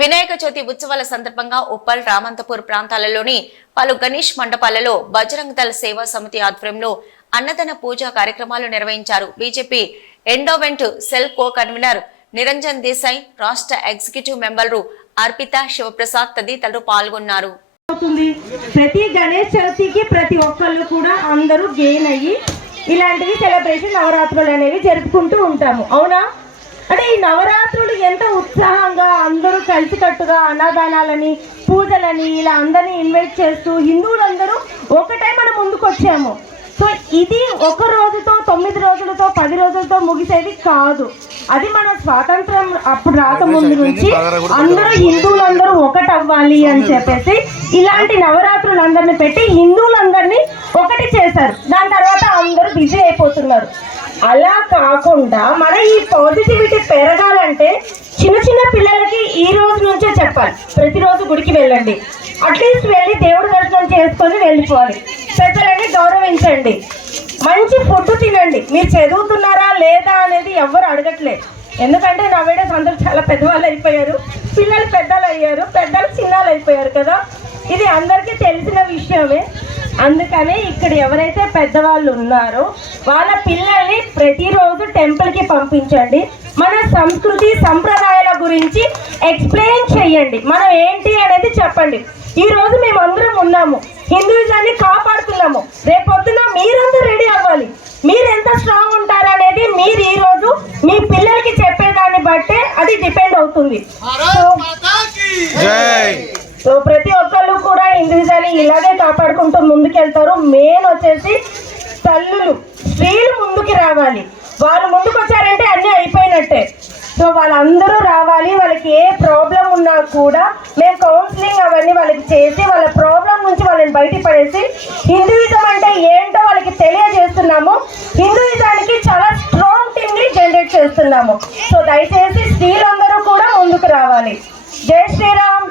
వినాయక చవితి ఉత్సవాల సందర్భంగా ఉప్పల్ రామంతపూర్ ప్రాంతాలలోని పలు గణేష్ మండపాలలో బజరంగ్ దళ సేవా సమితి ఆధ్వర్యంలో అన్నదాన పూజా కార్యక్రమాలు నిర్వహించారు. BJP endowment cell co convenor Niranjan Desai, రాష్ట్ర ఎగ్జిక్యూటివ్ మెంబర్లు అర్పిత, శివప్రసాద్ తదితరులు పాల్గొన్నారు. ప్రతి గణేష్ చవితికి ప్రతి ఒక్కళ్ళు కూడా అందరూ గెయిన్ అయ్యి ఇలాంటివి సెలబ్రేషన్ నవరాత్రులు అనేవి జరుపుకుంటూ ఉంటాము. అవునా? అంటే ఈ నవరాత్రులు ఎంత ఉత్సాహంగా అందరూ కలిసికట్టుగా అన్నదానాలని, పూజలని ఇలా అందరినీ ఇన్వైట్ చేస్తూ హిందువులందరూ ఒకటే మనం ముందుకు వచ్చాము. సో ఇది ఒక రోజుతో, 9 రోజులతో, 10 రోజులతో ముగిసేది కాదు. అది మన స్వాతంత్రం అప్పుడు రాకముందు నుంచి అందరూ హిందువులందరూ ఒకటవ్వాలి అని చెప్పేసి ఇలాంటి నవరాత్రులందరినీ పెట్టి హిందువులందరినీ ఒకటి చేశారు. దాని తర్వాత అందరూ బిజీ అయిపోతున్నారు. అలా కాకుండా మన ఈ పాజిటివిటీ పెరగాలంటే చిన్న చిన్న పిల్లలకి ఈ రోజు నుంచే చెప్పాలి, ప్రతిరోజు గుడికి వెళ్ళండి, అట్లీస్ట్ వెళ్ళి దేవుడి దర్శనం చేసుకొని వెళ్ళిపోవాలి, పెద్దలని గౌరవించండి, మంచి ఫుడ్ తినండి. మీరు చదువుతున్నారా లేదా అనేది ఎవరు అడగట్లేదు. ఎందుకంటే నా వీడియోస్ అందరూ చాలా పెద్దవాళ్ళు అయిపోయారు, పిల్లలు పెద్దలు అయ్యారు, పెద్దలు చిన్నాలు అయిపోయారు కదా. ఇది అందరికీ తెలిసిన విషయమే. అందుకనే ఇక్కడ ఎవరైతే పెద్దవాళ్ళు ఉన్నారో వాళ్ళ పిల్లల్ని ప్రతిరోజు టెంపుల్కి పంపించండి. మన సంస్కృతి సంప్రదాయాల గురించి ఎక్స్ప్లెయిన్ చేయండి, మనం ఏంటి అనేది చెప్పండి. ఈ రోజు మేమందరం ఉన్నాము, హిందూయిజాన్ని కాపాడుతున్నాము. రేపొద్దున మీరంతా రెడీ అవ్వాలి. మీరు ఎంత స్ట్రాంగ్ ఉంటారనేది మీరు ఈ రోజు మీ పిల్లలకి చెప్పేదాన్ని బట్టే అది డిపెండ్ అవుతుంది. సో ప్రతి ఒక్కళ్ళు కూడా హిందూయిజాన్ని ఇలాగే కాపాడుకుంటూ ముందుకెళ్తారు. మెయిన్ వచ్చేసి తల్లులు, స్త్రీలు ముందుకు రావాలి. వాళ్ళు ముందుకు వచ్చారంటే అన్నీ అయిపోయినట్టే. సో వాళ్ళందరూ రావాలి. వాళ్ళకి ఏ ప్రాబ్లం ఉన్నా కూడా మేము కౌన్సిలింగ్ అవన్నీ వాళ్ళకి చేసి వాళ్ళ ప్రాబ్లం నుంచి వాళ్ళని బయటపడేసి హిందూయిజం అంటే ఏంటో వాళ్ళకి తెలియజేస్తున్నాము. హిందూయిజానికి చాలా స్ట్రాంగ్ టీమ్ని జనరేట్ చేస్తున్నాము. సో దయచేసి స్త్రీలందరూ కూడా ముందుకు రావాలి. జై శ్రీరామ్.